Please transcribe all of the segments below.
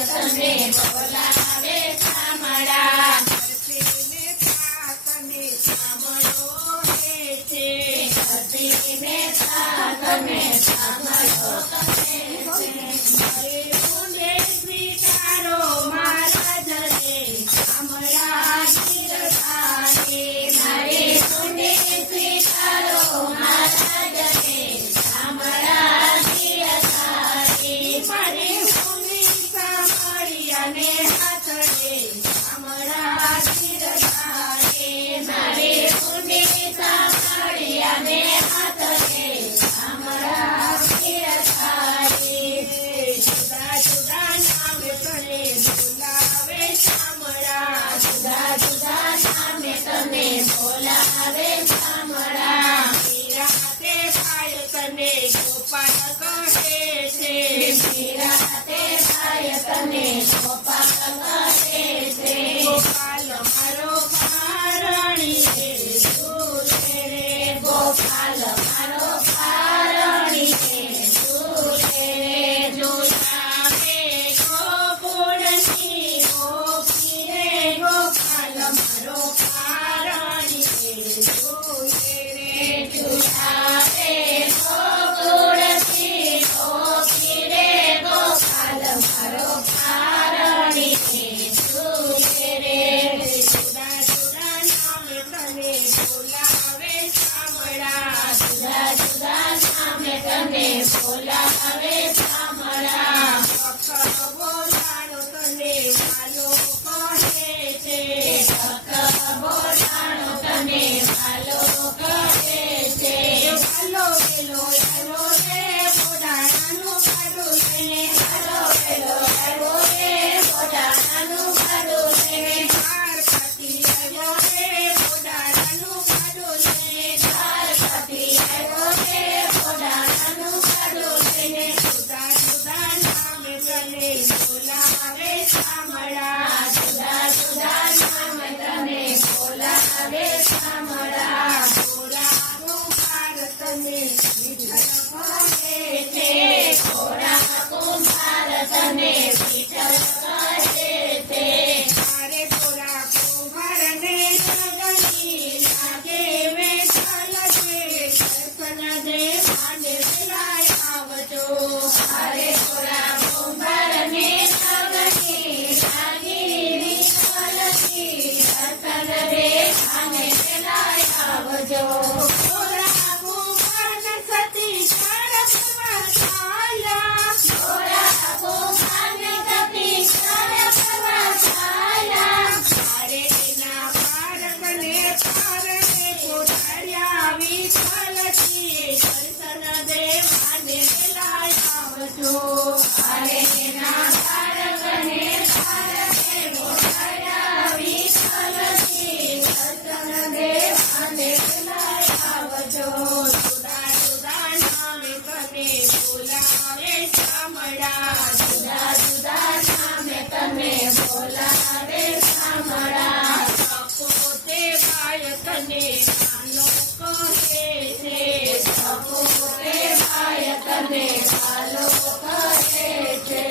તને બોલાવે શામળા ધરતીને થા તને શામળો કહે છે ધરતીને થા તને શામળો કહે છે મારે ઊંડે સ્વીકારો મારા જને શામળા ગીરધારે મારે ઊંડે સ્વીકારો મારા જને શામળા ગીરધારે મારે ઊંડી સાંભળ્યાને હાથડે શામળા ગીરધારે મારે ઊંડે સાંભળ્યાને હાથે શામળા ગીરધારે જુદા જુદા નામ તને બોલાવે શામળા જુદા જુદા નામે તને બોલાવે શામળા રાતે ભાઈ તને ગોપાલ કહે છે રાતે ભાઈ તને ગોપાલ કહે છે ગોપાલ મારો પારણી છે તું છે રે ગોપાલ મારો પારણી છે તું છે રે જોડાવે ગોકુળની ગોપી રે ગોપાલ મારો પારણી છે તું છે રે તુષારે ગોકુળથી ગોપી રે ગોપાલ મારો પારણી છે તું છે રે જુદા જુદા નામ તને બોલાવે શામળા જુદા જુદા નામે તને બોલાવે શામળા ભક્ત બોલાડો તને વાલો કહે છે બોલાણો તને વાલો કહે છે વાલો વેલો આવ્યો રે બોડાણાનું કાઢું લઈને વાલો વેલો આવ્યો રે બોડાણાનું ખાડું લઈને હાર પાટી આવ્યો રે બોડાણાનું કાઢું લઈને પાર્વતી આવ્યો રે બોડાણાનું ખાડું લઈને જુદા જુદા નામે તને બોલાવે શામળા જુદા જુદા નામ તને બોલાવે શામળા ઘોડા કુંભાર તને વિઠ્ઠલ કહે છે ઘોડા કુંભાર તને વિઠ્ઠલ કહે છે મારે ઘોડા કુંભારને લગની લાગે વેઠલ છે દર્શન દે માંડે વેલાય આવજો અરે ઘોડા કુંભારને લગની લાગી વિઠ્ઠલથી દર્શન રે આને પેલાય આવજો ઘોડા કુંભારને સતી ઝડપમાં ચાલ્યા ઘોડા કુંભારને ગતિ ઝડપમાં ચાલ્યા મારે એના બાળકને પારણે પોઢાડ્યા વિઠ્ઠલથી દર્શન દે માંડે વેલાય આવજો અરે એના બાળકને ભારતે બોલાવ્યા વિઠ્ઠલથી દર્શન દે આને પેલાય આવજો જુદા જુદા નામે તને બોલાવે શામળા જુદા જુદા નામે તને બોલાવે શામળા પોતે ભાઈ તને માનો કહે છે પોતે ભાઈ તને વાલો કહે છે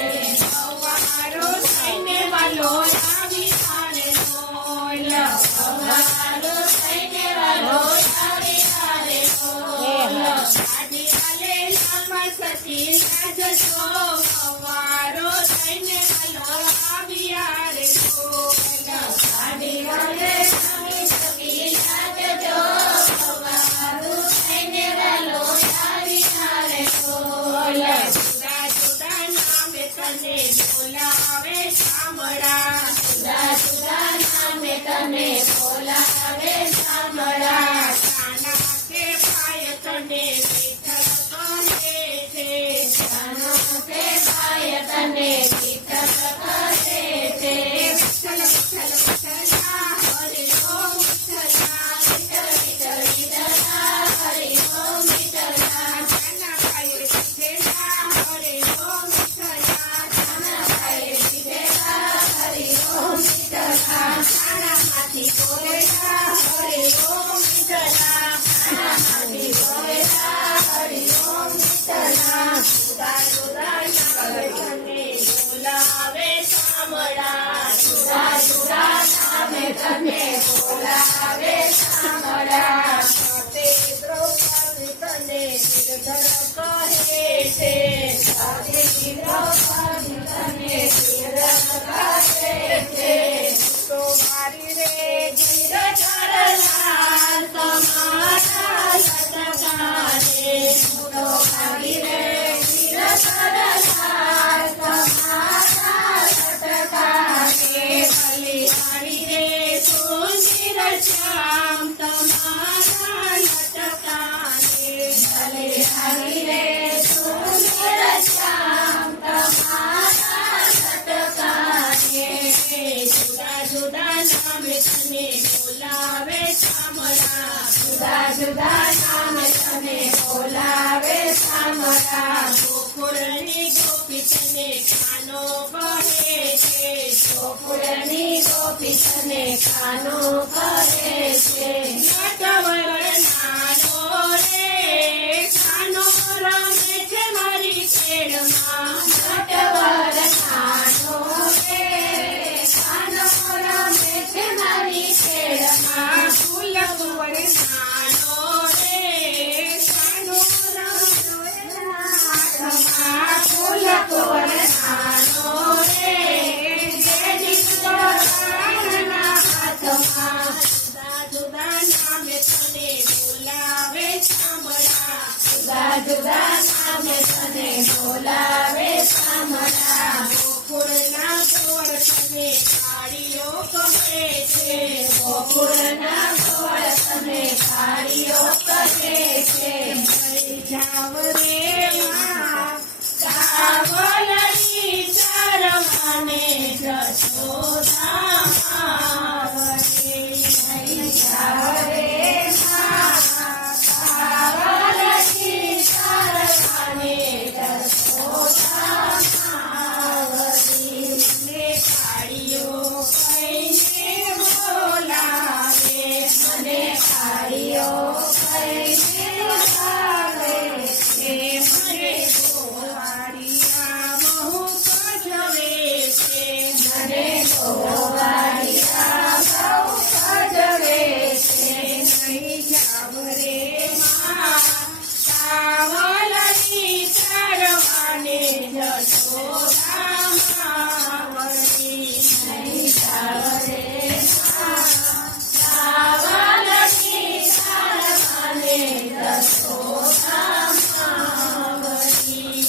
સવારો થઈને વાલો આવી તારે બોલ વાલો થઈને વાલો આવી તારે બોલ ગાડી વાલે લાંબા સતી રાજજો સવારો થઈને વાલો આવ્યા રે બોલ ગાડી વાલે આવી સકી લાગજો સવારું થઈને વાલો આવી તારે બોલ જુદા જુદા નામે તને બોલાવે શામળા જુદા જુદા નામે તને બોલાવે શામળા કાના કે ભાઈ તને વિઠ્ઠલ કહે છે જાનો તે ભાઈ તને વિઠ્ઠલ કહે છે વિઠ્ઠલ વિઠ્ઠલ વિઠ્ઠલા હરે ઓમ વિઠ્ઠલા વિઠ્ઠલ વિઠ્ઠલ વિઠ્ઠલા હરિ ઓમ વિઠ્ઠલા કાના ભાઈ વિઠ્ઠલા હરે ઓમ વિઠ્ઠલા જાના ભાઈ વિઠ્ઠલા હરિ ઓમ વિઠ્ઠલા કાનામાંથી કોયલા હરે ઓમ વિઠ્ઠલા કાનામાંથી બોલેલા હરિ ઓમ વિઠ્ઠલા જુદા જુદા નામ તને શામળા જુદા જુદા નામે તને બોલાવે શામળા. તે દ્રૌપદી તને નિર્ધન કહે છે. સતી દ્રૌપદી તને નિર્ધન કહે છે. તો મારી રે ગિરધરલાલ તમારા લટકારે. તો મારી રે ગિરધરલાલ તમારા લટકારે. બલિહારી રે સુંદર શ્યામ તમારા લટકાને. બલિહારી રે સુંદર શ્યામ તમારા લટકારે. જુદા જુદા નામે તને બોલાવે શામળા. જુદા જુદા નામ તને બોલાવે શામળા. ગોકુળની ગોપી તને કાનો કહે છે. ગોકુળની ગોપી તને કાનો કહે છે. નટવર નાનો રે કાનો રમે છે મારી ખેડમાં. નટવર નાનો રે કાનો રમે છે મારી ખેડમાં. ફૂલ કુંવર નાનો રે કાનો રમે હાથમાં ફૂલ કુંવર નાનો રે જેની તોરણના હાથમાં. જુદા જુદા નામે તને બોલાવે શામળા. જુદા જુદા નામે તને બોલાવે શામળા. ગોકુળના ગોળ તને કાળીઓ કહે છે. ગોકુળના ગોળ તને કાળીઓ કહે છે. લઈ જાવ રે માં કાવલની ચરવાને જશોદા માવને. લઈ જાવ રે માં કાવલની ચરવાને જશોદા માવને. ને કાળીઓ કહીને બોલાવે. મને કાળીઓ કહીને બોલાવે છે. મને ગોવાળિયા બહુ પજવે છે. મને ગોવાળિયા બહુ પજવે છે. નહીં જાવ રે માં કાવલની ચરવાને જશોદા માવની. નહીં જાવ રે માં કાવલની ચરવાને જશોદા માવની.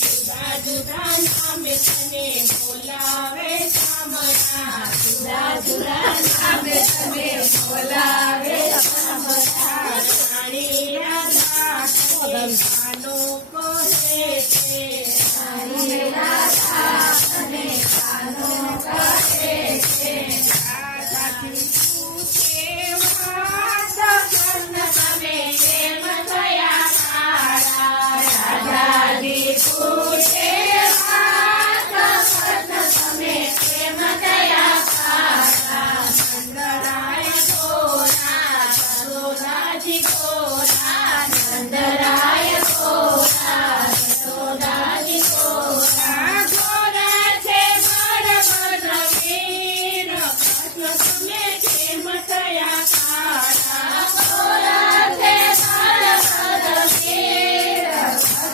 જુદા જુદા નામે તને બોલાવે શામળા. જુદા જુદા નામે તમે બોલાવે શામળા. રાણી રાધા તને કાનો કહે છે. રાણી રાધા તને કાનો કહે છે. રાધાથી પૂછે વાત કર્ણ તમે કેમ થયા કાળા. રાધાજી પૂછે વાત કર્ણ તમે કેમ થયા કાળા. નંદરાય ગોરા યશોદાજી ગોરા. નંદરાય ગોરા યશોદાજી ગોરા. ગોરા છે બળભદ્રવીર કૃષ્ણ તમે કેમ થયા કાળા. ગોરા તે બળભદ્રવીર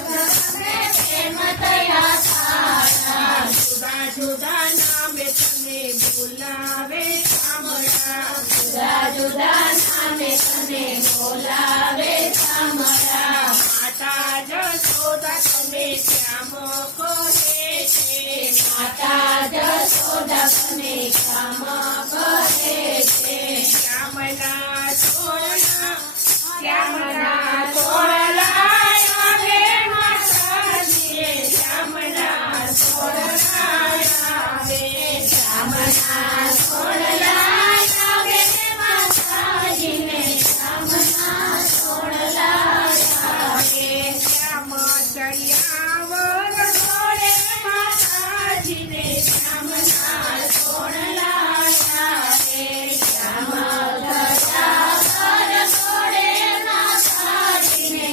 કૃષ્ણ તમે કેમ થયા કાળા. જુદા જુદા નામે તને બોલાવે શામળા. જુદા જુદા નામે તને બોલાવે શામળા. માતા જશોદા તમે શ્યામ કહે છે. માતા જશોદા તને શ્યામ કહે છે. શ્યામના છોડલા આવે માતાજીએ. શ્યામના છોડલા આવે. શ્યામના છોડલા આવે માતાજીને. શ્યામના છોડલા આવે. શ્યામ ચડિયાવર ઘોડે માતાજીને. શ્યામના છોડલા આવે. શ્યામ ગજાવર ઘોડે માતાજીને.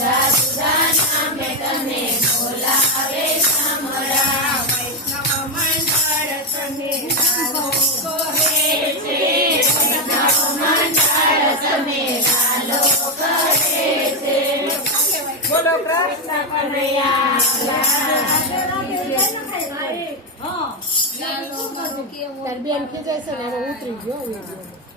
જુદા જુદા નામે તને બોલાવે સાંભળા વૈષ્ણવ મંડળ તને ગાવો કહે છે વૈષ્ણવ મંડળ તમે ગાલો કરે છે બોલો કૃષ્ણ કનૈયા તાર બેન ખીજાય છે ને એમાં ઉતરી ગયો વિડીયો